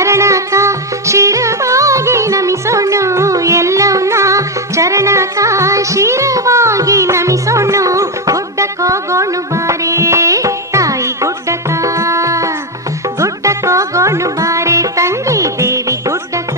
ಚರಣಕ ಶಿರವಾಗಿ ನಮಿಸೋಣ ಎಲ್ಲವನ್ನ ಚರಣಕ ಶಿರವಾಗಿ ನಮಿಸೋಣ ಗುಡ್ಡಕ್ಕೋಗೋಣ ಬಾರೆ ತಾಯಿ ಗುಡ್ಡಕ ಗುಡ್ಡಕ್ಕೋಗೋಣ ಬಾರೆ ತಂಗಿ ದೇವಿ ಗುಡ್ಡಕ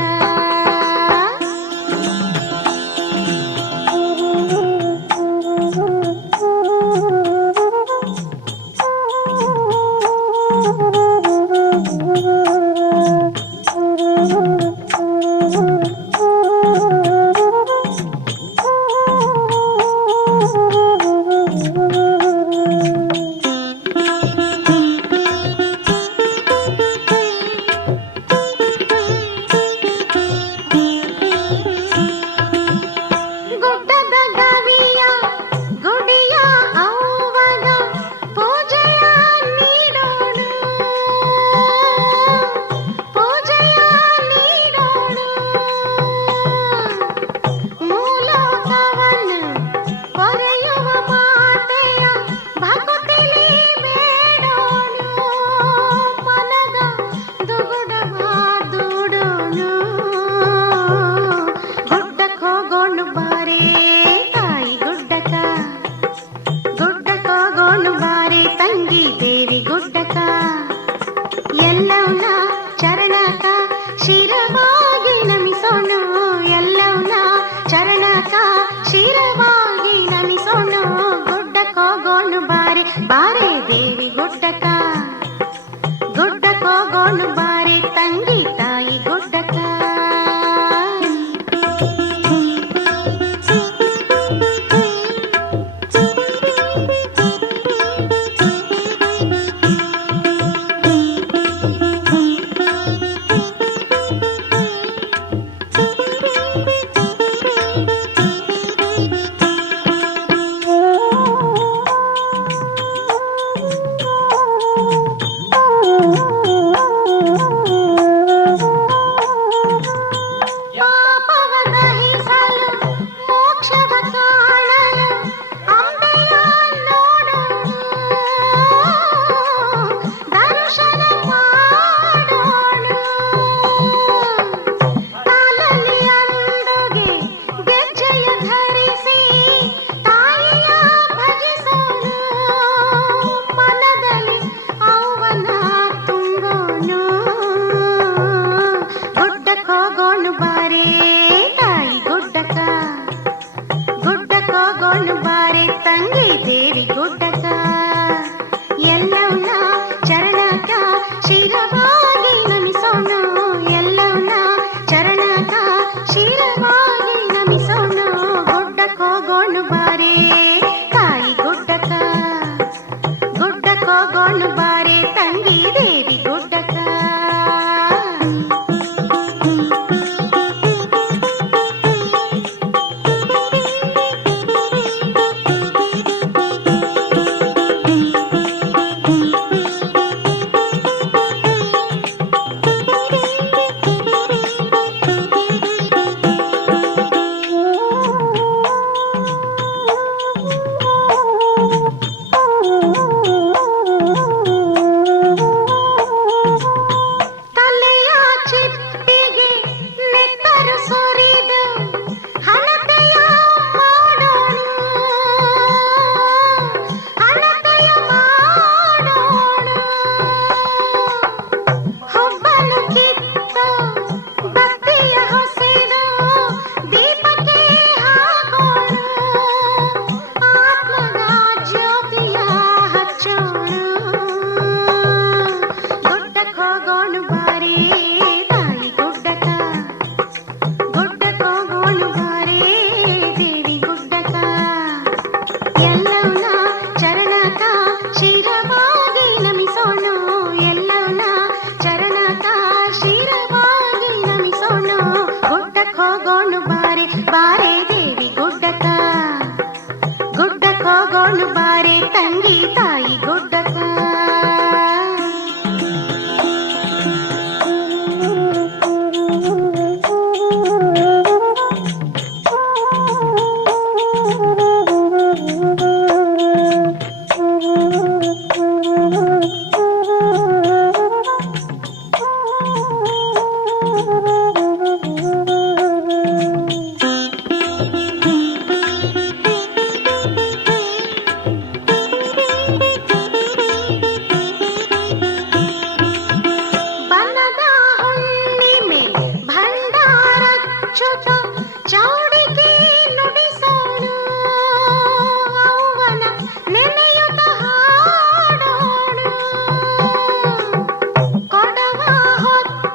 ಶಿರವಾಗಿ ನಮಿಸೋಣ ಎಲ್ಲವನ್ನ ಚರಣಕ ಶಿರವಾಗಿ ನಮಿಸೋಣ ಗುಡ್ಡಕ್ಕೋಗೋಣ ಬಾರೆ ಬಾರೆ ದೇವಿ ಗುಡ್ಡಕ ಗುಡ್ಡಕ್ಕೋಗೋಣ ಬಾರೆ ತಂಗಿ ತಾಯಿ ಗುಡ್ಡಕ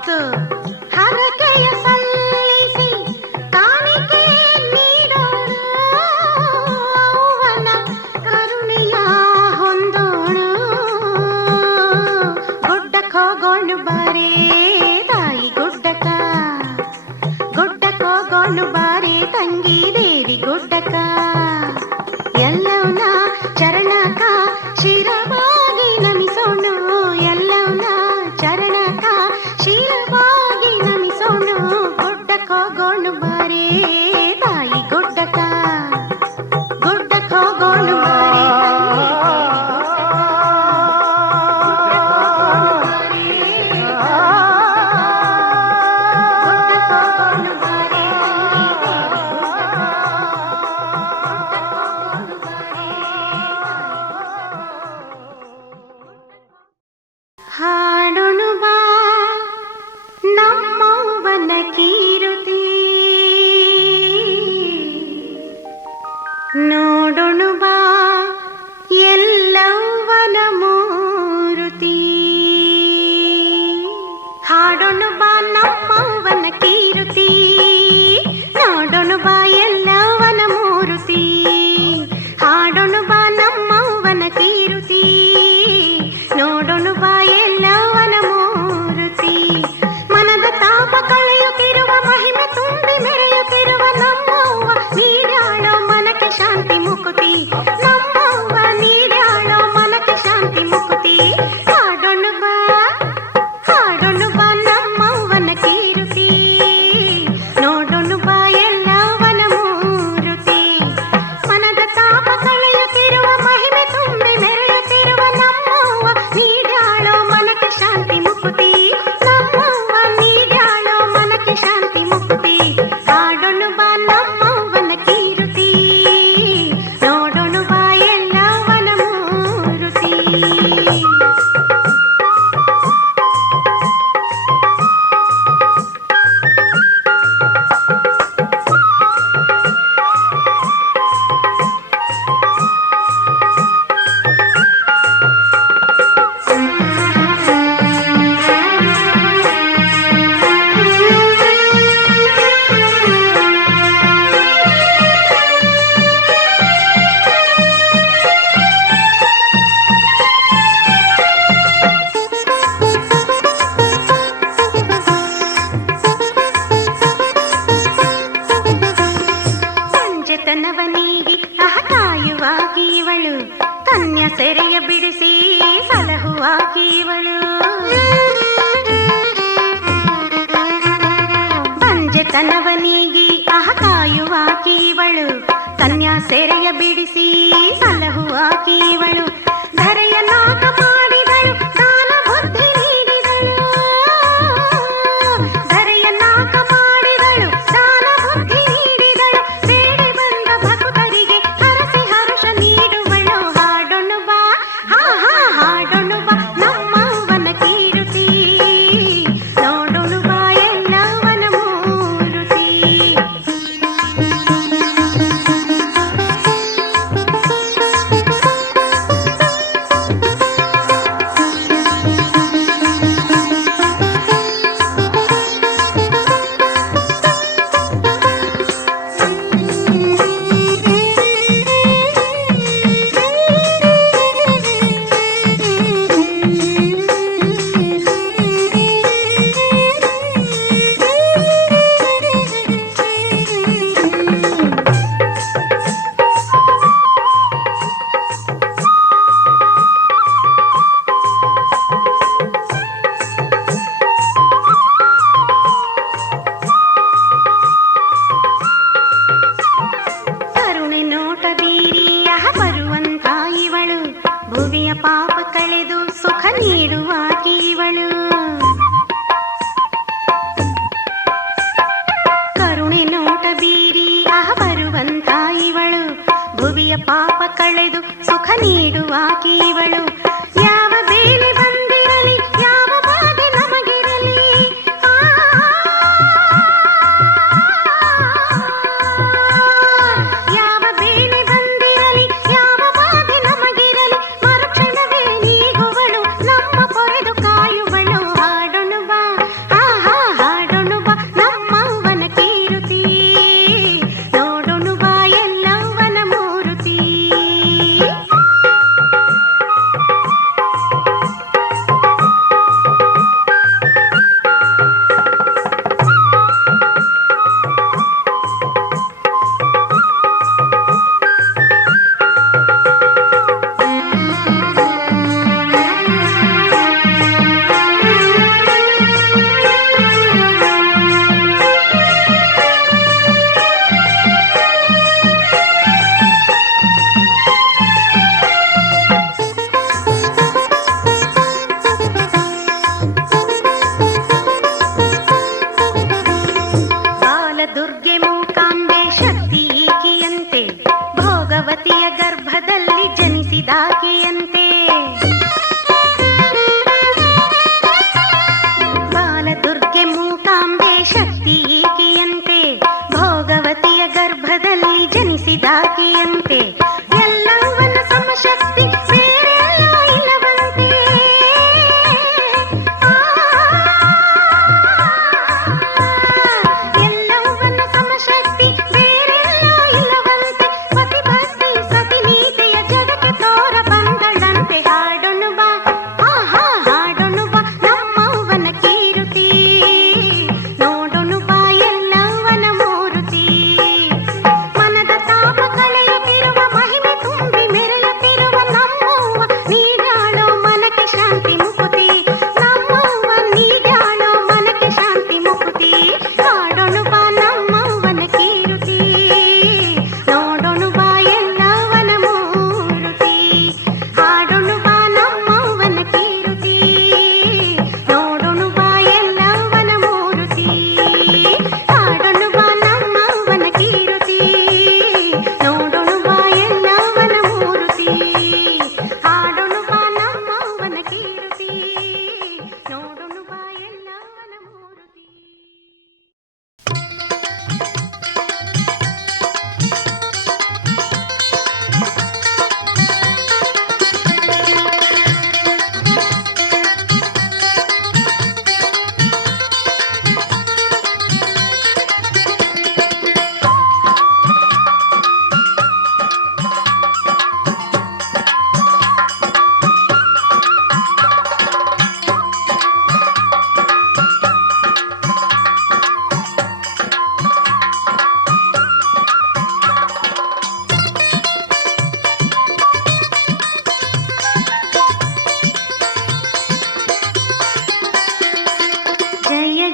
ಹೊತ್ತು ಹರಕೆಯ ಸಲ್ಲಿಸಿ ಕಾಣಿಕೆ ನೀಡೋಣ ಅವನ ಕರುಣೆಯ ಹೊಂದೋಣ ಗುಡ್ಡಕ್ಕೆ ಹೋಗೋಣ ಬಾರೇ ತಾಯಿ ಗುಡ್ಡಕ್ಕ ಗುಡ್ಡಕ್ಕೆ ಹೋಗೋಣ ಬಾರೇ ತಂಗಿ ದೇವಿ ಗುಡ್ಡಕ್ಕ ಎಲ್ಲವನ್ನ ಚರಣಕ ಶಿರವಾಗಿ ನಮಿಸೋಣ ಎಲ್ಲವನ್ನ ಚರಣಕ ಶಿರವಾಗಿ ನಮಿಸೋಣ ಗುಡ್ಡಕ್ಕೆ ಹೋಗೋಣ ಬಾರೇ ತಾಯಿ ಗುಡ್ಡಕ್ಕ ಗುಡ್ಡಕ್ಕೆ ಹೋಗೋಣ ಬಾರೇ ಹಾಡೋಣ ಬಾ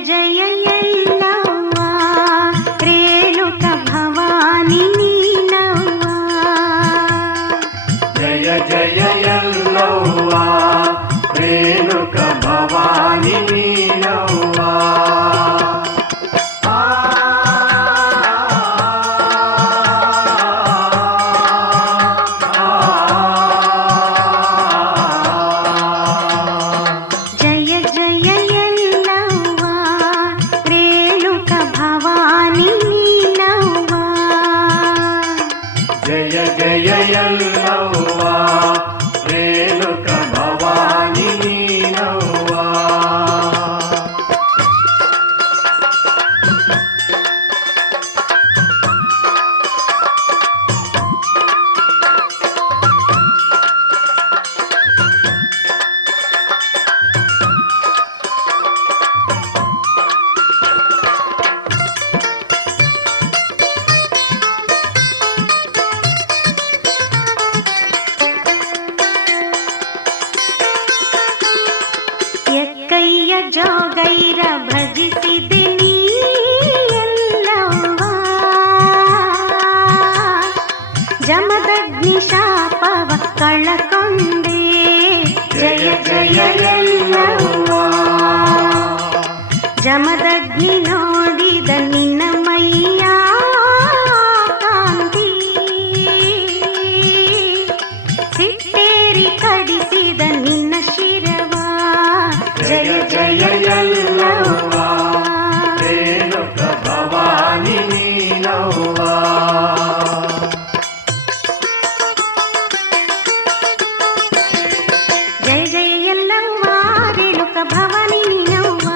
ಜಯ ಎಲ್ಲವ್ವ ರೇಣುಕ ಭವಾನಿ ನೀನವ್ವ. ಜಯ ಜಯ ಎಲ್ಲವ್ವ ರೇಣುಕ ಭವಾನಿ ನೀನವ್ವ. ಜಯ ಜಯ ಎಲ್ಲವ್ವ ರೇಣುಕ ಭವಾನಿ ನೀನವ್ವ. ಕೈಯ ಜೋಗೈರ ಭಜಿಸಿದೆ ನೀ ಎಲ್ಲವ್ವ. ಜಮದಗ್ನಿ ಶಾಪವ ಕಳಕೊಂಡೆ ಜಯ ಜಯ ಎಲ್ಲವ್ವ. ಜಮದಗ್ನಿ ನೋಡಿದ ನಿನ್ನ ಮೈಯ ಕಾಂತಿ, ಸಿಟ್ಟೇರಿ ಕಡಿಸಿದ ನಿನ್ನ ಶಿರವ. ಜಯ ಜಯ ಎಲ್ಲವ್ವ ರೇಣುಕ ಭವಾನಿ ನೀನವ್ವ. ಜಯ ಜಯ ಎಲ್ಲವ್ವ ರೇಣುಕ ಭವಾನಿ ನೀನವ್ವ.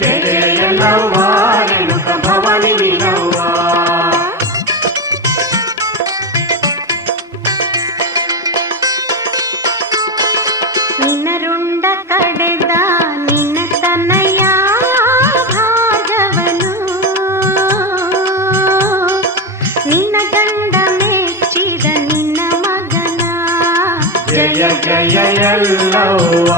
ಜಯ ಜಯ ಎಲ್ಲವ್ವ ರೇಣುಕ ಭವಾನಿ ನೀನವ್ವ. ನಿನ್ನ ರುಂಡ ಕಡೆದ ನಿನ್ನ ತನಯ ಭಾಗವನು, ನಿನ್ನ ಗಂಡ ಮೆಚ್ಚಿದ ನಿನ್ನ ಮಗನ. ಜಯ ಜಯ ಎಲ್ಲವ್ವ.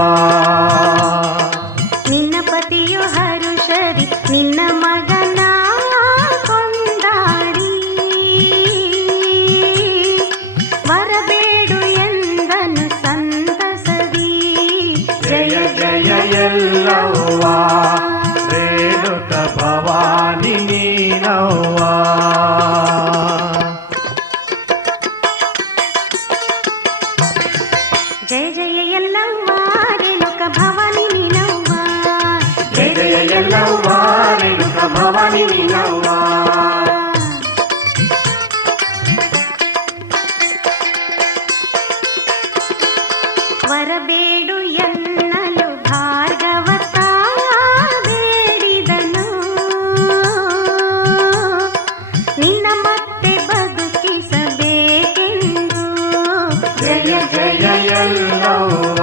ನಿನ್ನ ಪತಿಯು ಹರುಷರಿ ನಿನ್ನ ಮಗನ ಕೊಂಡಾಡಿ, ವರಬೇಡು ಎಂದನು ಸಂತಸದಿ. ಜಯ ಜಯ ಎಲ್ಲವ್ವ ರೇಣುಕ ಭವಾನಿ ನೀನವ್ವ. ಜಯ ಜಯ ಎಲ್ಲವ್ವ ರೇಣುಕ ಭವಾನಿ ನೀನವ್ವ. ಜಯ ಜಯ ಎಲ್ಲವ್ವ ರೇಣುಕ ಭವಾನಿ ನೀನವ್ವ. ವರಬೇಡು ಎನ್ನಲು ಭಾರ್ಗವತ ಬೇಡಿದನು, ನಿನ್ನ ಮತ್ತೆ ಬದುಕಿಸಬೇಕೆಂದು. ಜಯ ಜಯ ಎಲ್ಲವ್ವ.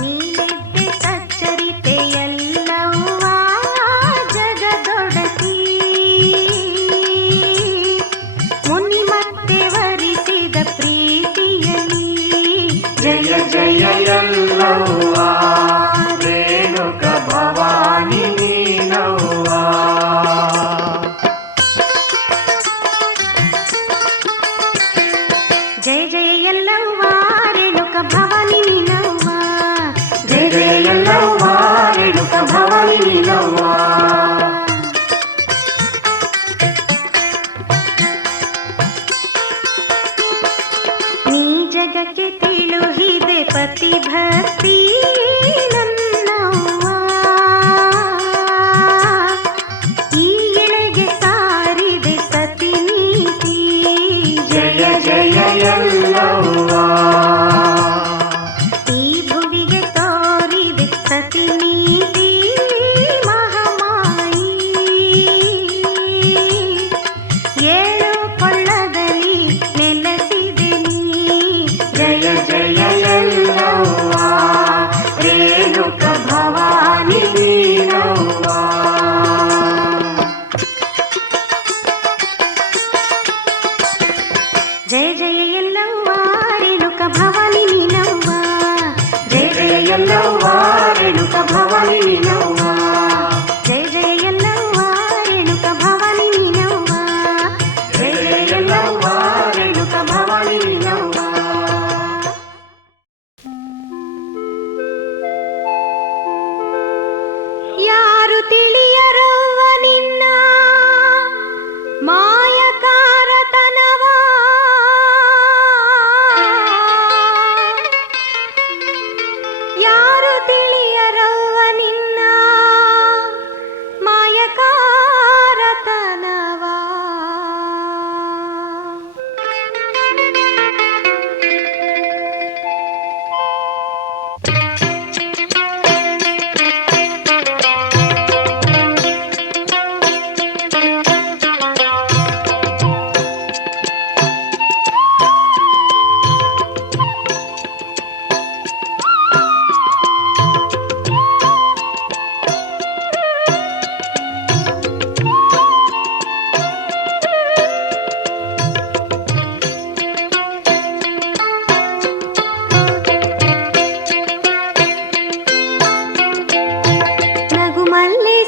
ನೀನಿದ್ದೆ ಸಚ್ಚರಿತೆ ಎಲ್ಲವ್ವ ಜಗದೊಡತಿ, ಮುನಿ ಮತ್ತೆ ವರಿಸಿದ ಪ್ರೀತಿಯಲಿ. ಜಯ ಜಯ ಎಲ್ಲವ್ವ ರೇಣುಕ ಭವಾನಿ ನೀನವ್ವ. ಜಯ ಜಯ ಎಲ್ಲವ್ವ ರೇಣುಕ ಭವಾನಿ ನೀನವ್ವ. ಜಯ ಜಯ ಎಲ್ಲವ್ವ ರೇಣುಕ ಭವಾನಿ ನೀನವ್ವ. ನೀ ಜಗಕ್ಕೆ ತಿಳುಹಿದೆ ಪತಿ ಭಕ್ತಿ ನನ್ನವ್ವ, ಈ ಎಳೆಗೆ ಸಾರಿದೆ ಸತಿ ನೀತಿ. ಜಯ ಜಯ ಎಲ್ಲವ್ವ. ಈ ಭುವಿಗೆ ತೋರಿದೆ ಸತಿ ನೀತಿ ಮಹಾಮಾಯಿ. ಏಳು ಕೊಳ್ಳದಲ್ಲಿ ನೆಲೆಸಿದೆ ನೀ. ಜಯ ಜಯ ಎಲ್ಲವ್ವ ರೇಣುಕ ಭವಾನಿ ನೀನವ್ವ. ಜಯ ಜಯ ಎಲ್ಲವ್ವ ರೇಣುಕ ಭವಾನಿ ನೀನವ್ವ. ಜಯ ಜಯ ಎಲ್ಲವ್ವ ರೇಣುಕ ಭವಾನಿ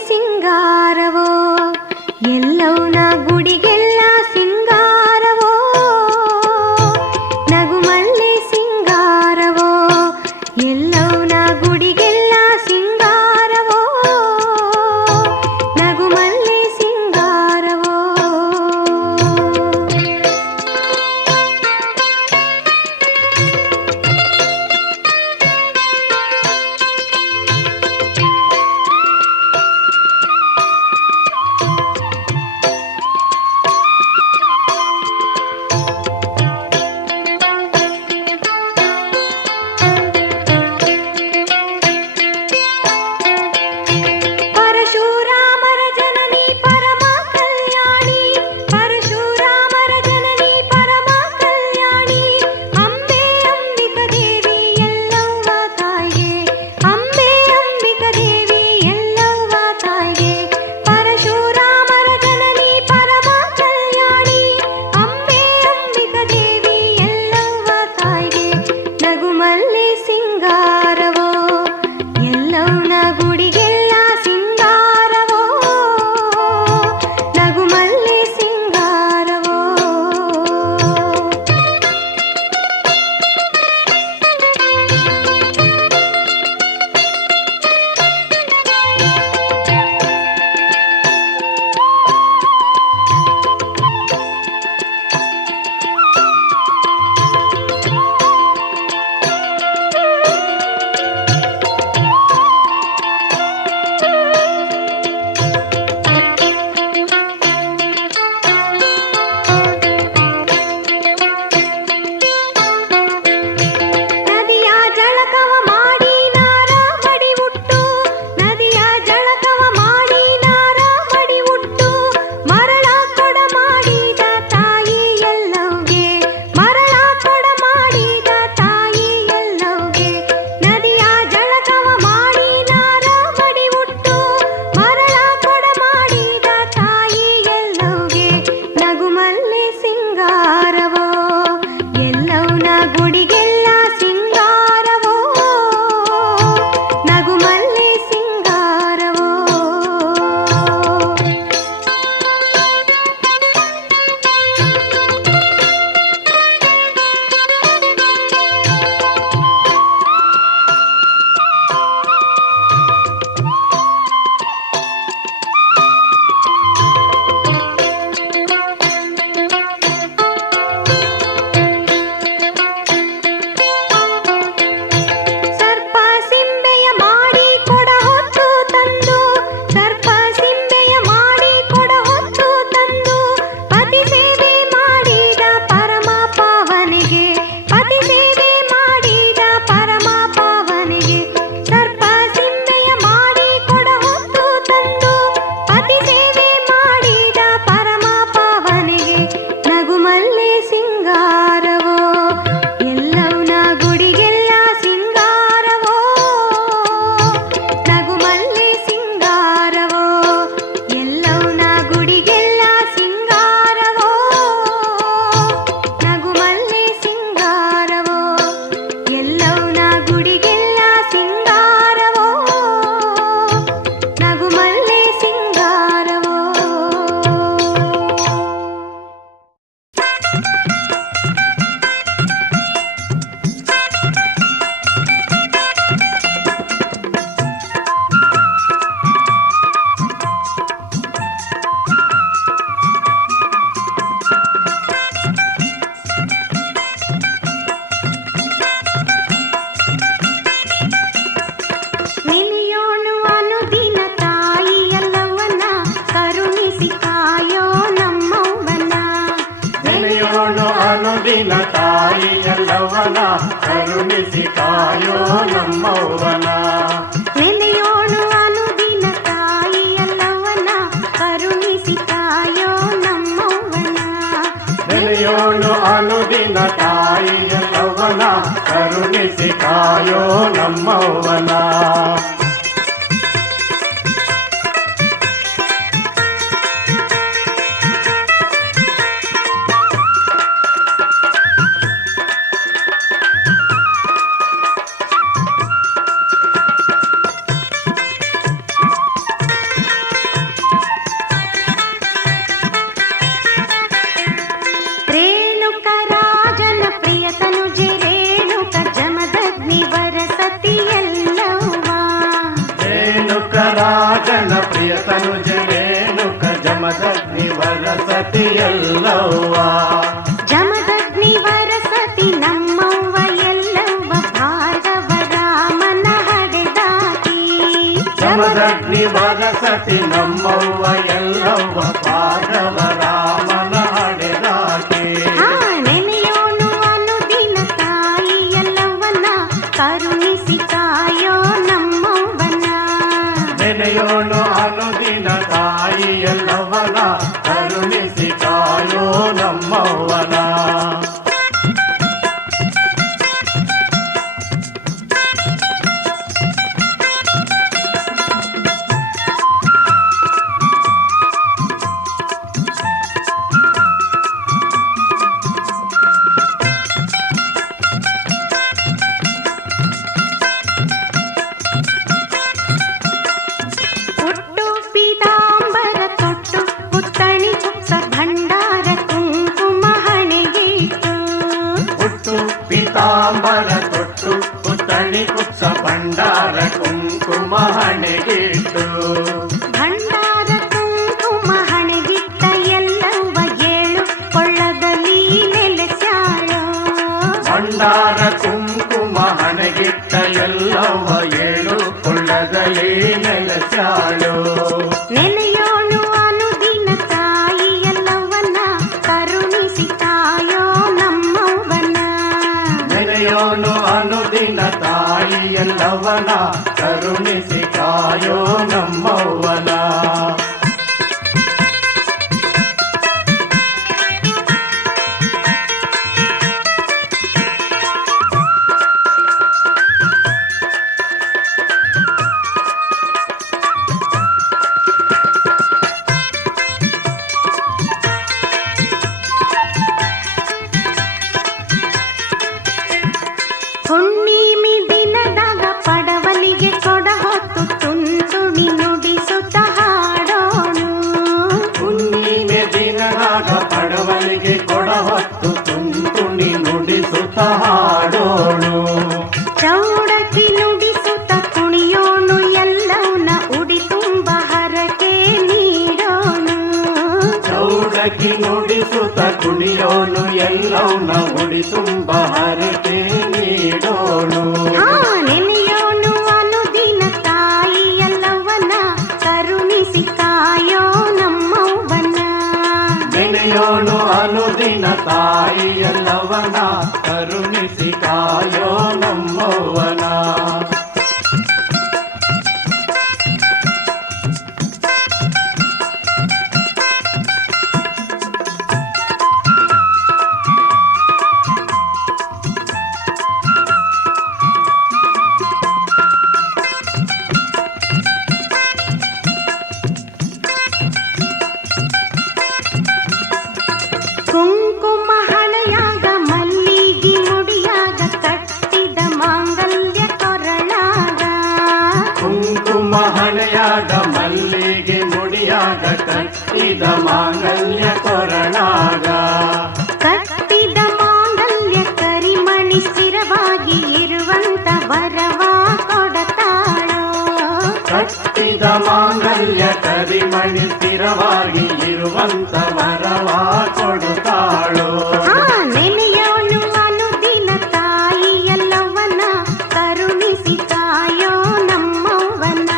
ಸಿಂಗಾರವೋ ಎಲ್ಲವನ ಗುಡಿಗೆಲ್ಲ ಸಿಂಗಾರವೋ ನಗುಮಲ್ಲೆ ಸಿಂಗಾರವೋ ಎಲ್ಲವನ ಗುಡಿಗೆಲ್ಲ ಸಿಂಗಾರವೋ ನಗುಮಲ್ಲೆ ಸಿಂಗಾರವೋ ಪರಶುರಾಮರ ಜನನಿ ಪರಮ ಕಲ್ಯಾಣಿ ಪರಶುರಾಮರ ಜನನಿ ಪರಮ ಕಲ್ಯಾಣಿ ಅಂಬೆ ಅಂಬಿಕ ದೇವಿ ಎಲ್ಲವ್ವ ತಾಯಿಗೆ ಅಂಬೆ ಅಂಬಿಕ ದೇವಿ ಎಲ್ಲವ್ವ ತಾಯಿಗೆ ಪರಶುರಾಮರ ಜನನಿ ಪರಮ ಕಲ್ಯಾಣಿ ಅಂಬೆ ಅಂಬಿಕ ದೇವಿ ಎಲ್ಲವ್ವ ತಾಯಿಗೆ ನಗುಮಲ್ಲೆ ಸಿಂಗಾರವೋ ಎಲ್ಲವನ ಗುಡಿಗೆಲ್ಲ ಸಿಂಗಾರವೋ ನಗುಮಲ್ಲೆ ಸಿಂಗಾರವೋ ನದಿಯ ಜಳಕವ ಮಾಡಿ ನಾರ ಮಡಿ ಉಟ್ಟು ನದಿಯ ಜಳಕವ ಮಾಡಿ ನಾರ ಮಡಿ ಉಟ್ಟು ಮರಳ ಕೊಡ ಮಾಡಿದ ತಾಯಿ ಎಲ್ಲವ್ಗೆ ಮರಳ ಕೊಡ ಮಾಡಿದ ತಾಯಿ ಎಲ್ಲವ್ಗೆ ನದಿಯ ಜಳಕವ ಮಾಡಿ ನಾರ ಮಡಿ ಉಟ್ಟು ಮರಳ ಕೊಡ ಮಾಡಿದ ತಾಯಿ ಎಲ್ಲವ್ಗೆ ನಗುಮಲ್ಲೆ ಸಿಂಗಾರವೋ ಎಲ್ಲವನ ಗುಡಿಗೆಲ್ಲ ಸಿಂಗಾರವೋ ನಗುಮಲ್ಲೆ ಸಿಂಗಾರವೋ ಸರ್ಪ ಸಿಂಬೆಯ ಮಾಡಿ ಕೊಡ ಹೊತ್ತು ತಂದು ಸರ್ಪ ಸಿಂಬೆಯ ಮಾಡಿ ಕೊಡ ಹೊತ್ತು ತಂದು ಪತಿ ಸೇವೆ ಮಾಡಿದ ಪರಮ ಪಾವನಿಗೆ ಪತಿ ಸೇವೆ ಮಾಡಿದ ಪರಮ ಪಾವನಿಗೆ ಸರ್ಪ ಸಿಂಬೆಯ ಮಾಡಿ ಕೊಡ ಹೊತ್ತು ತಂದು ಪತಿ ಸೇವೆ ಮಾಡಿದ ಪರಮ ಪಾವನಿಗೆ ನಗುಮಲ್ಲೆ ಸಿಂಗಾರವೋ ಎಲ್ಲವನ ಗುಡಿಗೆಲ್ಲ ಸಿಂಗಾರವೋ ನಗುಮಲ್ಲೆ ಸಿಂಗಾರವೋ ಎಲ್ಲವನ ಗುಡಿಗೆಲ್ಲ ಸಿಂಗಾರವೋ ನಗುಮಲ್ಲೆ ಸಿಂಗಾರವೋ ಎಲ್ಲವನ ಗುಡಿಗೆಲ್ಲ ಸಿಂಗಾರವೋ ನಗುಮಲ್ಲೆ ಸಿಂಗಾರವೋ ನಿಲಿಯೋಣು ಅನುದಿನ ತಾಯಿ ಎಲ್ಲವನ್ನ ಕರುಣಿಸಿ ಕಾಯೋ ನಮ್ಮವ್ವನ ನೆನೆಯೋಣ ಅನುದಿನ ತಾಯಿ ಎಲ್ಲವನ ಕರುಣಿಸಿ ಕಾಯೋ ನಮ್ಮವ್ವನ ನೆನೆಯೋಣು ಅನುದಿನ ತಾಯಿ ಎಲ್ಲವನ್ನ ಕರುಣಿಸಿ ಕಾಯೋ ನಮ್ಮವ್ವನ ನೆನೆಯೋಣ ಅನುದಿನ ತಾಯಿ ಎಲ್ಲವನ ಕರುಣಿಸಿ ಕಾಯೋ ನಮ್ಮವ್ವನ ತನುಜ ರೇಣುಕ ಜಮದಗ್ನಿ ವರಸತಿ ಎಲ್ಲವ್ವ ಜಮದಗ್ನಿ ವರಸತಿ ನಮ್ಮವ್ವ ಎಲ್ಲವ್ವ ಭಾರ್ಗವ ರಾಮನ ಹಡೆದಾಕಿ ಜಮದಗ್ನಿ ವರಸತಿ ನಮ್ಮವ್ವ ಎಲ್ಲವ್ವ ಭಾರ್ಗವ ರಾಮನ ಹಡೆದಾಕಿ ನೆನೆಯೋನು ಅನುದಿನ ತಾಯಿ ಎಲ್ಲವನ್ನ ಕರುಣಿಸಿ ಕಾಯೋ ನಮ್ಮವ್ವನ ನೆನೆಯೋನು ಅನುದಿನ ತಾಯಿ ಎಲ್ಲವನ ಕರುಣಿಸಿ ಕಾಯೋ ನಮ್ಮವ್ವನ ಉಟ್ಟು ಪೀತಾಂಬರ ತೊಟ್ಟು ಪುತ್ತಣಿ ಕುಪ್ಸ ಭಂಡಾರ ಕುಂಕುಮ ಹಣೆಗಿಟ್ಟು ಹುಟ್ಟು ಪೀತಾಂಬರ ತೊಟ್ಟು ಪುತ್ತಣಿ ಕುತ್ಸ ಭಂಡಾರ ಕುಂಕುಮ ಹಣೆಗಿಟ್ಟು ಭಂಡಾರ ಕುಂಕುಮ ಹಣೆಗಿಟ್ಟ ಎಲ್ಲವ್ವ ಏಳು ಕೊಳ್ಳದಲ್ಲಿ ನೆಲೆಸ್ಯಾಳೋ ಭಂಡಾರ ಕುಂಕುಮ ಹಣೆಗಿಟ್ಟ ಎಲ್ಲವ ಏಳು ಕೊಳ್ಳದಲ್ಲಿ ನೆಲೆಸ್ಯಾಳು ನೆನೆಯೋಳು ಅನುದಿನ ತಾಯಿ ಎಲ್ಲವನ್ನ ಕರುಣಿಸಿ ಕಾಯೋ ನಮ್ಮವ್ವನ ನೆನೆಯೋನು ಅನುದಿನ ತಾಯಿ ಎಲ್ಲವನ ಕರುಣಿಸಿ ಕಾಯೋ ನಮ್ಮವ್ವನ ಹುಣ್ಣಿಮೆ ದಿನದಾಗ ಪಡವಲಿಗೆ ಕೊಡ ಹೊತ್ತು ತುಂತುಣಿ ನುಡಿಸುತ್ತ ಹಾಡೋಣ ಹುಣ್ಣಿಮೆ ದಿನದಾಗ ಪಡವಲಿಗೆ ಕೊಡ ಹೊತ್ತು ತುಂತುಣಿ ನುಡಿಸುತ್ತ ಹಾಡೋಳು ಚೌಡಕಿ ನುಡಿಸುತ್ತ ಕುಣಿಯೋಣು ಎಲ್ಲವನ್ನ ಉಡಿ ತುಂಬ ಹರಕೆ ನೀಡೋಣ ಚೌಡಕಿ ನುಡಿಸುತ್ತ ಕುಣಿಯೋನು ಎಲ್ಲವನ್ನ ಉಡಿ ತುಂಬ ಹರಕೆ ನೀಡೋಳು ನೆನೆಯೋನು ಅನುದಿನ ತಾಯಿ ಎಲ್ಲವನ್ನ ಕರುಣಿಸಿ ಕಾಯೋ ನಮ್ಮವ್ವನ ನೆನೆಯೋನು ಅನುದಿನ ತಾಯಿ ಎಲ್ಲವನ ಕರುಣಿಸಿ ಕಾಯೋ ನಮ್ಮವ್ವನ ಕುಂಕುಮ ಹಳೆಯಾಗ ಮಲ್ಲಿಗೆ ಮುಡಿಯಾಗ ಕಟ್ಟಿದ ಮಾಂಗಲ್ಯ ಕೊರಳಾಗ ಕುಂಕುಮ ಹಣೆಯಾಗ ಮಲ್ಲಿಗೆ ಮುಡಿಯಾಗ ಕಟ್ಟಿದ ಮಾಂಗಲ್ಯ ಕೊರಳಾಗ ಕಟ್ಟಿದ ಮಾಂಗಲ್ಯ ಕರಿಮಣಿ ಸ್ಥಿರವಾಗಿ ಇರುವಂತ ವರವ ಕೊಡತಾಳೋ ಕಟ್ಟಿದ ಮಾಂಗಲ್ಯ ಕರಿಮಣಿ ಸ್ಥಿರವಾಗಿ ಇರುವಂತ ವರವ ಕೊಡುತ್ತಾಳು ನೆನೆಯೋನು ಅನುದಿನ ತಾಯಿ ಎಲ್ಲವನ್ನ ಕರುಣಿಸಿ ಕಾಯೋ ನಮ್ಮವ್ವನ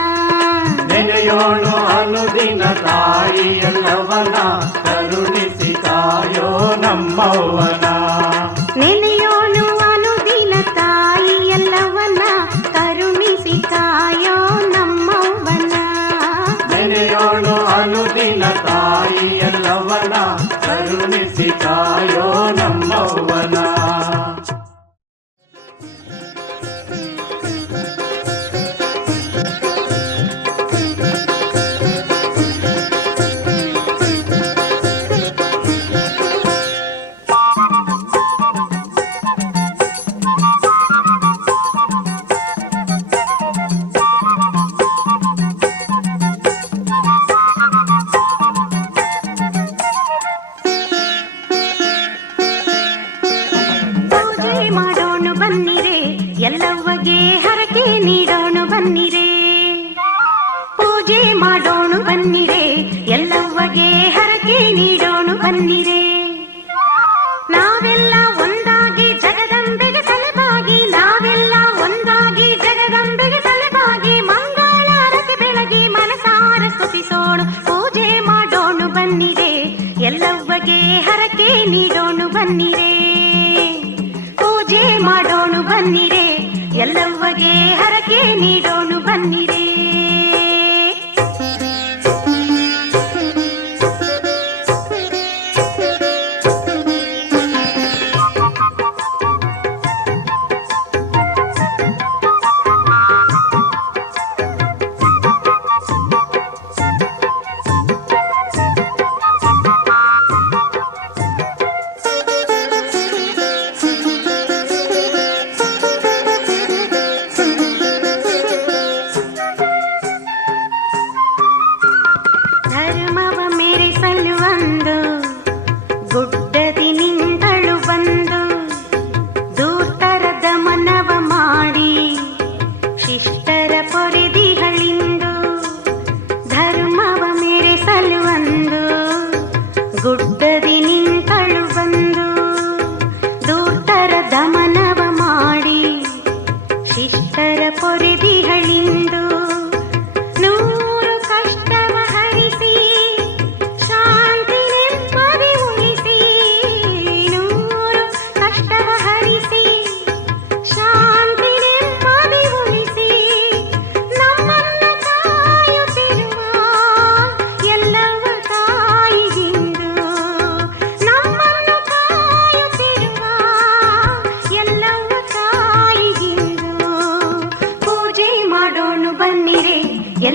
ನೆನೆಯೋಳು ಅನುದಿನ ತಾಯಿ ಎಲ್ಲವನ ಕರುಣಿಸಿ ಕಾಯೋ ನಮ್ಮವ್ವನ ನೆನೆಯೋನು ಅನುದಿನ ತಾಯಿ ಎಲ್ಲವನ್ನ ಕರುಣಿಸಿ ಕಾಯೋ ನಮ್ಮವ್ವನ ನೆನೆಯೋಳು ಅನುದಿನ ತಾಯಿ ಎಲ್ಲವನ ಕರುಣಿಸಿ ಕಾಯೋ ನಮ್ಮವ್ವನ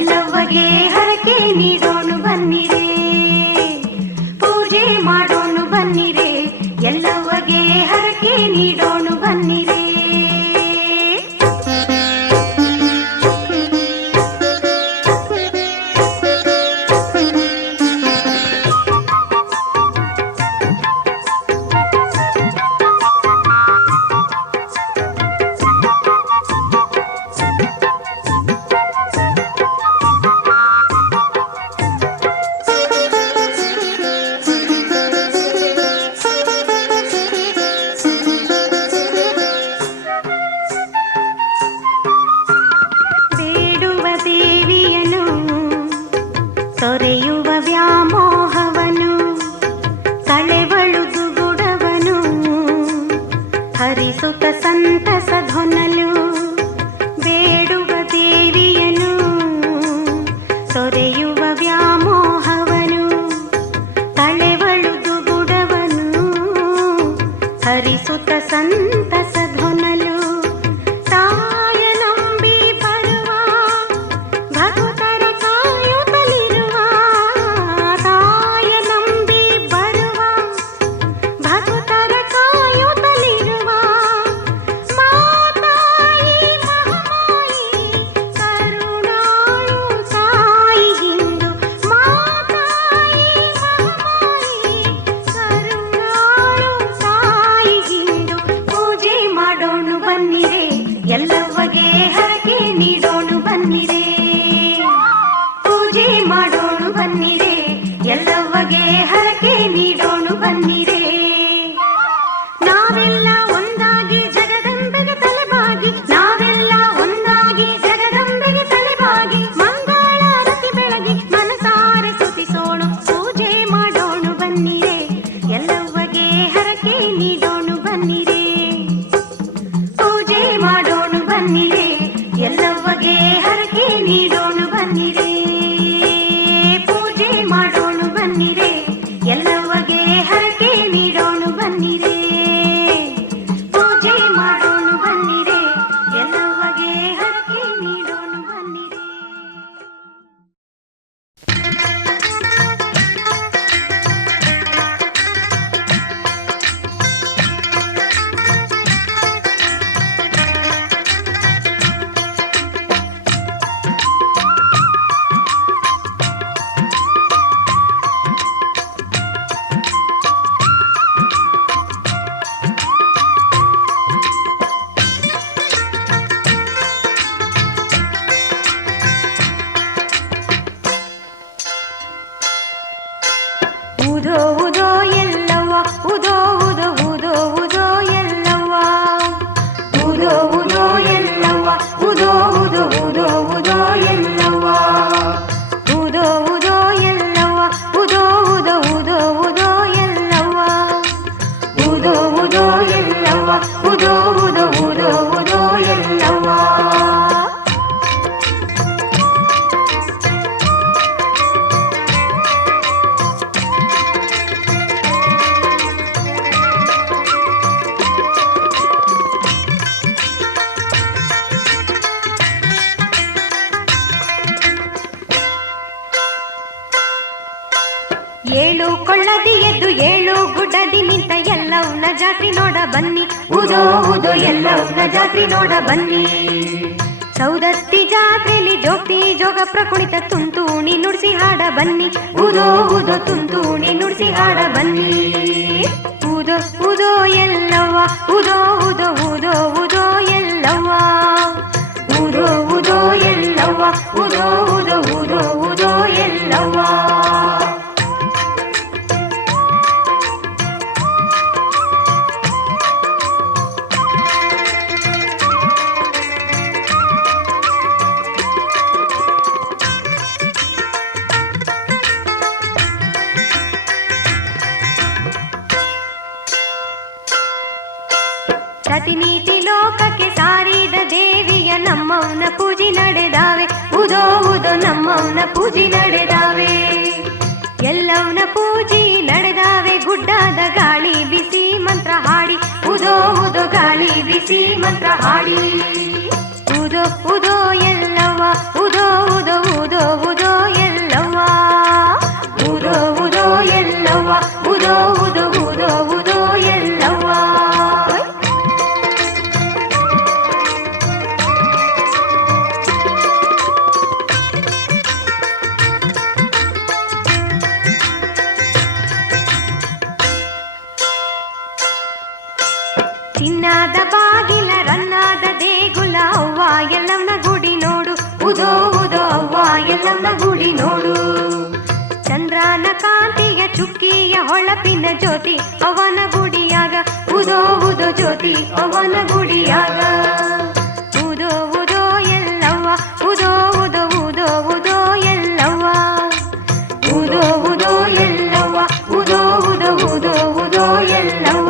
ಎಲ್ಲವಗೆ ಹರಕೆ ನೀಡೋಣ ಬನ್ನಿರೆ, ಪೂಜೆ ಮಾಡೋಣ ಬನ್ನಿರೆ, ಎಲ್ಲವಗೆ ಹರಕೆ ನೀಡೋಣ ಬನ್ನಿರೆ. ತೊರೆಯುವ ವ್ಯಾಮೋಹವನು ಕಳೆವಳುದು ಗುಡವನು ಹರಿಸುತ್ತ ಸಂತಸ ಧ್ವನಲು. ಬೇಡುವ ದೇವಿಯನು ತೊರೆಯುವ ವ್ಯಾಮೋಹವನು ಕಳೆವಳುದು ಗುಡವನು ಹರಿಸುತ್ತ ಸಂತಸ ಧ್ವನಲು. ತಾಯ ನಂಬಿ ಬರುವ ಭಕ್ತರ ಕಾಯುತ್ತಲಿರುವ, ತಾಯ ನಂಬಿ ಬರುವ ಭಕ್ತರ ಕಾಯುತ್ತಲಿರುವ ಮಾತಾಯಿ ಮಹಾಮಾಯಿ ಕರುಣಾಳು ತಾಯಿಗಿಂದು, ಮಾತಾಯಿ ಮಹಾಮಾಯಿ ಕರುಣಾಳು ತಾಯಿಗಿಂದು ಪೂಜೆ ಮಾಡೋಣ ಬನ್ನಿರೆ, ಎಲ್ಲವಗೆ ಹರಕೆ ನೀಡೋಣ ಬನ್ನಿರೆ, ಪೂಜೆ ಮಾಡೋಣ ಬನ್ನಿರೆ, ಎಲ್ಲವಗೆ ಹರಕೆ ನೀಡೋಣ ಬನ್ನಿರೆ. ನಾವೆಲ್ಲ ಒಂದಾಗಿ ಜಗದಂಬೆಗೆ ತಲೆಬಾಗಿ, ನಾವೆಲ್ಲ ಒಂದಾಗಿ ಜಗದಂಬೆಗೆ ತಲೆಬಾಗಿ ಮಂಗಳಾರತಿ ಬೆಳಗಿ ಮನಸಾರೆ ಸ್ತುತಿಸೋಣ, ಪೂಜೆ ಮಾಡೋಣ ಬನ್ನಿರೆ, ಎಲ್ಲವಗೆ ಹರಕೆ ನೀಡೋಣ ಬನ್ನಿರೆ, ಪೂಜೆ ಮಾಡೋಣ ಬನ್ನಿರೆ, ಎಲ್ಲವಗೆ ಹರಕೆ ನೀಡೋಣ ಬನ್ನಿರೆ, ಪೂಜೆ ಮಾಡೋಣ ಬನ್ನಿರೆ, ಎಲ್ಲವಗೆ ಹರಕೆ ನೀಡೋಣ ಬನ್ನಿರೆ, ಪೂಜೆ ಮಾಡೋಣ ಬನ್ನಿರೆ, ಎಲ್ಲವಗೆ ಹರಕೆ ನೀಡೋಣ ಬನ್ನಿರೆ. ಉದೋ ಉದೋ ಎಲ್ಲವ್ವ, ಉದೋ ಉದೋ ಉದೋ ಉದೋ ಎಲ್ಲವ್ವ, ಉದೋ ಉದೋ ಎಲ್ಲವ್ವ, ಉದೋ ಉದೋ ಉದೋ ಉದೋ ಎಲ್ಲವ್ವ, ಉದೋ ಉದೋ ಎಲ್ಲವ್ವ, ಉದೋ ಉದೋ ಉದೋ ಉದೋ ಎಲ್ಲವ್ವ, ಉದೋ ಉದೋ ಎಲ್ಲವ್ವ, ಉದೋ ಉದೋ ಉದೋ ಉದೋ ಎಲ್ಲವ್ವ. ಏಳು ಕೊಳ್ಳದಿ ಎದ್ದು ಏಳು ಗುಡ್ಡದಿ ನಿಂತ ಎಲ್ಲವ್ನ ಜಾತ್ರೆ ನೋಡ ಬನ್ನಿ, ಉದೋ ಉದೋ ಎಲ್ಲವ್ನ ಜಾತ್ರೆ ನೋಡ ಬನ್ನಿ. ಸೌದತ್ತಿ ಜಾತ್ರೆಯಲ್ಲಿ ಜೋಗ್ತಿ ಜೋಗ ಪ್ರಕುಣಿತ ತುಂತೂಣಿ ನುಡಿಸಿ ಹಾಡ ಬನ್ನಿ, ಉದೋ ಉದೋ ತುಂತೂಣಿ ನುಡಿಸಿ ಹಾಡ ಬನ್ನಿ. ಉದೋ ಉದೋ ಎಲ್ಲವ್ವ, ಉದೋ ಉದೋ ಉದೋ ಉದೋ ಎಲ್ಲವ್ವ, ಉದೋ ಉದೋ ಎಲ್ಲವ್ವ, ಉದೋ ಉದೋ ಉದೋ ಉದೋ ಎಲ್ಲವ್ವ. ಪ್ರತಿನೀತಿ ಲೋಕಕ್ಕೆ ಸಾರಿದ ದೇವಿಯ ನಮ್ಮವನ ಪೂಜೆ ನಡೆದಾವೆ, ಉದೋ ಉದೋ ನಮ್ಮವನ ಪೂಜೆ ನಡೆದಾವೆ, ಎಲ್ಲವನ ಪೂಜೆ ನಡೆದಾವೆ. ಗುಡ್ಡದ ಗಾಳಿ ಬಿಸಿ ಮಂತ್ರ ಹಾಡಿ, ಉದೋ ಉದೋ ಗಾಳಿ ಬಿಸಿ ಮಂತ್ರ ಹಾಡಿ, ಉದೋ ಉದೋ ಎಲ್ಲವ್ವ, ಉದೋ ಉದೋ ಉದೋ ಹೊಳಪಿನ ಜ್ಯೋತಿ ಅವನ ಗುಡಿಯಾಗ ಉದೋ ಉದೋ ಜ್ಯೋತಿ ಅವನ ಗುಡಿಯಾಗ ಉದೋ ಉದೋ ಎಲ್ಲವ್ವ ಉದೋ ಉದೋ ಉದೋ ಉದೋ ಎಲ್ಲವ್ವ ಉದೋ ಉದೋ ಎಲ್ಲವ್ವ ಉದೋ ಉದೋ ಉದೋ ಉದೋ ಎಲ್ಲವ್ವ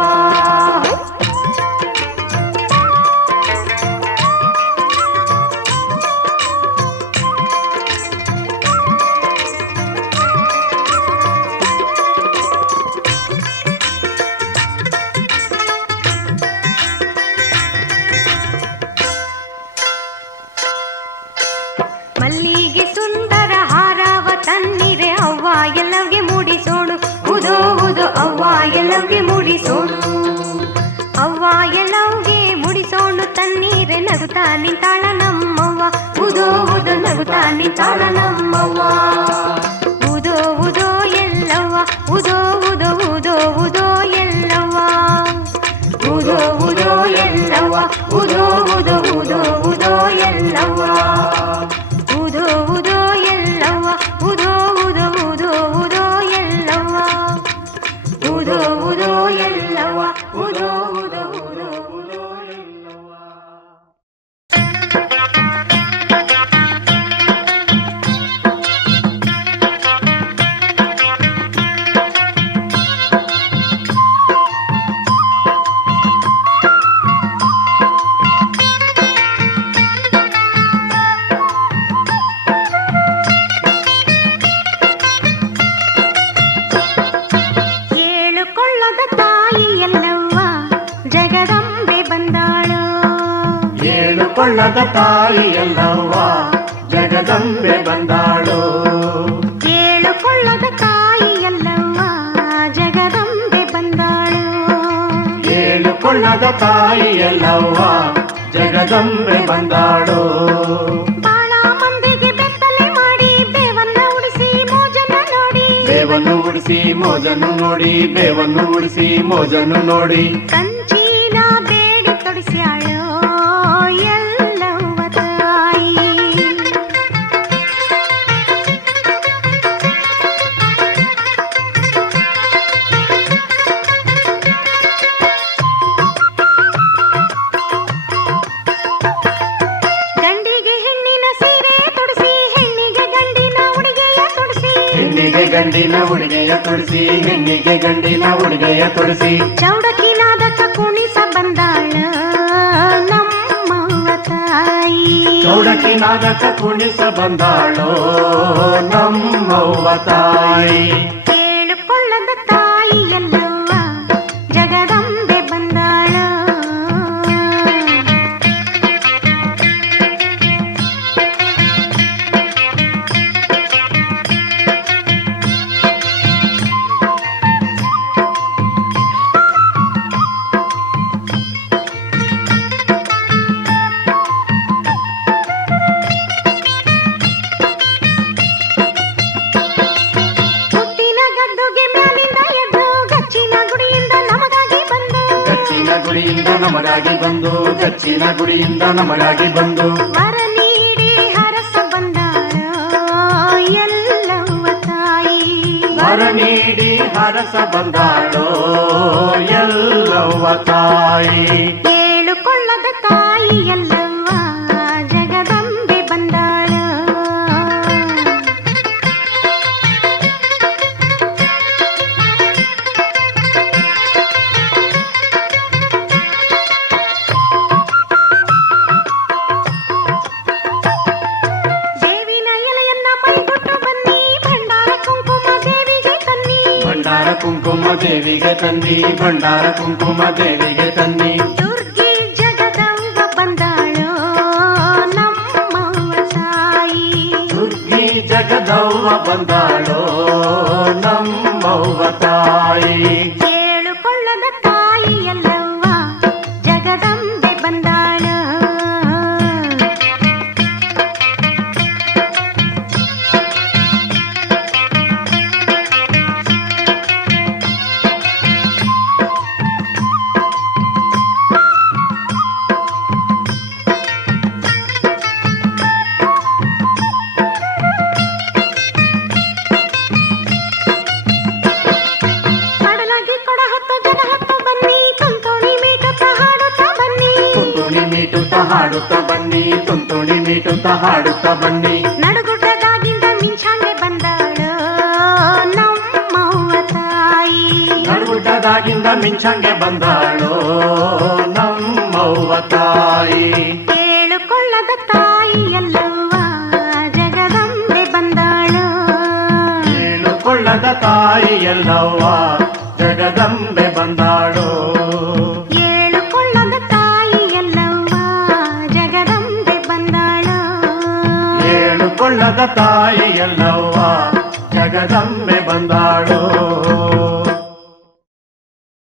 ಮಲ್ಲಿಗೆ ಸುಂದರ ಹಾರವ ತನ್ನಿರೆ ಅವ್ವ ಎಲ್ಲವ್ಗೆ ಮೂಡಿಸೋಣು ಉದೋ ಉದೋ ಅವ್ವ ಎಲ್ಲವ್ಗೆ ಮೂಡಿಸೋಣು ಅವ್ವ ಎಲ್ಲವ್ಗೆ ಮುಡಿಸೋಣು ತನ್ನೀರೆ ನಗುತ್ತಾ ನಿಂತಾಳ ನಮ್ಮವ್ವ ಉದೋ ಉದೋ ನಗುತ್ತಾ ನಿಂತಾಳ ನಮ್ಮವ್ವ ಉದೋ ಉದೋ ಎಲ್ಲವ್ವ ಉದೋ ಉದೋ ಉದೋ ಉದೋ ಎಲ್ಲವ್ವ ಉದೋ ಉದೋ ಎಲ್ಲವ್ವ ಉದೋ ಉದೋ ಉದೋ ಉದೋ ಎಲ್ಲವ್ವ ಉದೋ ಉದೋ ಎಲ್ಲವ್ವ ಉದೋ ಉದೋ ಉದೋ ಉದೋ ಎಲ್ಲವ್ವ ಉದೋ ಉದೋ ಎಲ್ಲವ್ವ ಉದೋ ಉದೋ ಉದೋ ಉದೋ ಎಲ್ಲವ್ವ ಏಳುಕೊಳ್ಳದ ತಾಯಿ ಎಲ್ಲವ್ವ ಜಗದಂಬೆ ಬಂದಾಳು ಏಳುಕೊಳ್ಳದ ತಾಯಿ ಎಲ್ಲವ್ವ ಜಗದಂಬೆ ಬಂದಾಳು ಏಳುಕೊಳ್ಳದ ತಾಯಿ ಎಲ್ಲವ್ವ ಜಗದಂಬೆ ಬಂದಾಳು ಏಳುಕೊಳ್ಳದ ತಾಯಿ ಎಲ್ಲವ್ವ ಜಗದಂಬೆ ಬಂದಾಳು ಬಾಳ ಮಂದಿಗೆ ಬೆತ್ತಲೆ ಮಾಡಿ ಬೇವನ್ನ ಉಡಿಸಿ ಮೋಜನ್ನ ನೋಡಿ ಬೇವನ್ನು ಉಡಿಸಿ ಮೋಜನ್ನು ನೋಡಿ ಬೇವನ್ನು ಉಡಿಸಿ ಮೋಜನ್ನು ನೋಡಿ ಕಂಚಿನ ಬೇಡಿ ತೊಡಿಸ್ಯಾಳು ಎಲ್ಲವ್ವ ತಾಯಿ ಗಂಡಿಗೆ ಹೆಣ್ಣಿನ ಸೀರೆ ತೊಡಿಸಿ ಹೆಣ್ಣಿಗೆ ಗಂಡಿನ ಉಡುಗೆಯ ತೊಡಿಸಿ ಹೆಣ್ಣಿಗೆ ಗಂಡಿನ ಉಡುಗೆಯ ತೊಡಿಸಿ ಹೆಣ್ಣಿಗೆ ಗಂಡಿನ ಉಡುಗೆಯ ತೊಡಿಸಿ ಚೌಡಕಿನಾದಕ ಕುಣಿಸ ಬಂದಾಳ ನಮ್ಮವ್ವ ತಾಯಿ ಚೌಡಕಿ ನಾದಕ ಕುಣಿಸ ಬಂದಾಳೋ ನಮ್ಮವ್ವ ತಾಯಿ ಕೇಳಿಕೊಳ್ಳದ ತಾಯಿ ಎಲ್ಲವ್ವ ಜಗದಂಬೆ ಬಂದಾಳ ಮುತ್ತಿನ ಗದ್ದುಗೆ ಮ್ಯಾಲಿಂದ ಎದ್ದು ಗಚ್ಚಿನ ಗುಡಿಯಿಂದ ನಮಗಾಗಿ ಬಂದು ಗಚ್ಚಿನ ಗುಡಿಯಿಂದ ನಮಗಾಗಿ ಬಂದು ಗಚ್ಚಿನ ಗುಡಿಯಿಂದ ನಮಗಾಗಿ ಬಂದು ವರ ನೀಡಿ ಹರಸ ಬಂದಾಳ ಎಲ್ಲವ್ವ ತಾಯಿ ವರ ನೀಡಿ ಹರಸ ಬಂದಾಳೋ ಎಲ್ಲವ್ವ ತಾಯಿ ಕೇಳಿಕೊಳ್ಳದ ತಾಯಿ ಎಲ್ಲವ್ವ ಜಗದಂಬೆ ಬಂದಾಳ ದೇವಿನ ಎಲೆಯನ್ನ ಮೈಗೊಟ್ಟು ಬನ್ನಿ ಭಂಡಾರ ಕುಂಕುಮ ದೇವಿಗೆ ತನ್ನಿ ಭಂಡಾರ ಕುಂಕುಮ ದೇವಿಗೆ ತನ್ನಿ ಭಂಡಾರ ಕುಂಕುಮ ದೇವಿಗೆ ತನ್ನಿ ದುರ್ಗಿ ಜಗದಂಬ ಬಂದಾಳೋ ನಮ್ಮವ್ವ ತಾಯಿ ದುರ್ಗಿ ಜಗದವ್ವ ಬಂದಾಳೋ ನಮ್ಮವ್ವ ತಾಯಿ ಕೇಳಿಕೊಳ್ಳದ ತಾಯಿ ಎಲ್ಲವ್ವ ಜಗದಂಬೆ ಬಂದಾಳ ಹಾಡುತ್ತ ಬನ್ನಿ, ತುಂತುಳಿ ಮೀಟುತ್ತ ಹಾಡುತ್ತ ಬನ್ನಿ. ನಡುಗುಡ್ಡದಾಗಿಂದ ಮಿಂಚಾಂಗೆ ಬಂದಾಳು ನಮ್ಮವ್ವ ತಾಯಿ. ನಡುಗುಡ್ಡದಾಗಿಂದ ಮಿಂಚಂಗೆ ಬಂದಾಳು ನಮ್ಮವ್ವ ತಾಯಿ. ಕೇಳುಕೊಳ್ಳದ ತಾಯಿ ಎಲ್ಲವ್ವ ಜಗದಂಬೆ ಬಂದಾಳು. ಕೇಳುಕೊಳ್ಳದ ತಾಯಿ ಎಲ್ಲವ್ವ ಜಗದಂಬೆ ಬಂದಾಳು. ಏಳುಕೊಳ್ಳದ ತಾಯಿ ಎಲ್ಲವ್ವ ಜಗದಂಬೆ ಬಂದಾಳು. ಏಳುಕೊಳ್ಳದ ತಾಯಿ ಎಲ್ಲವ್ವ ಜಗದಂಬೆ ಬಂದಾಳು.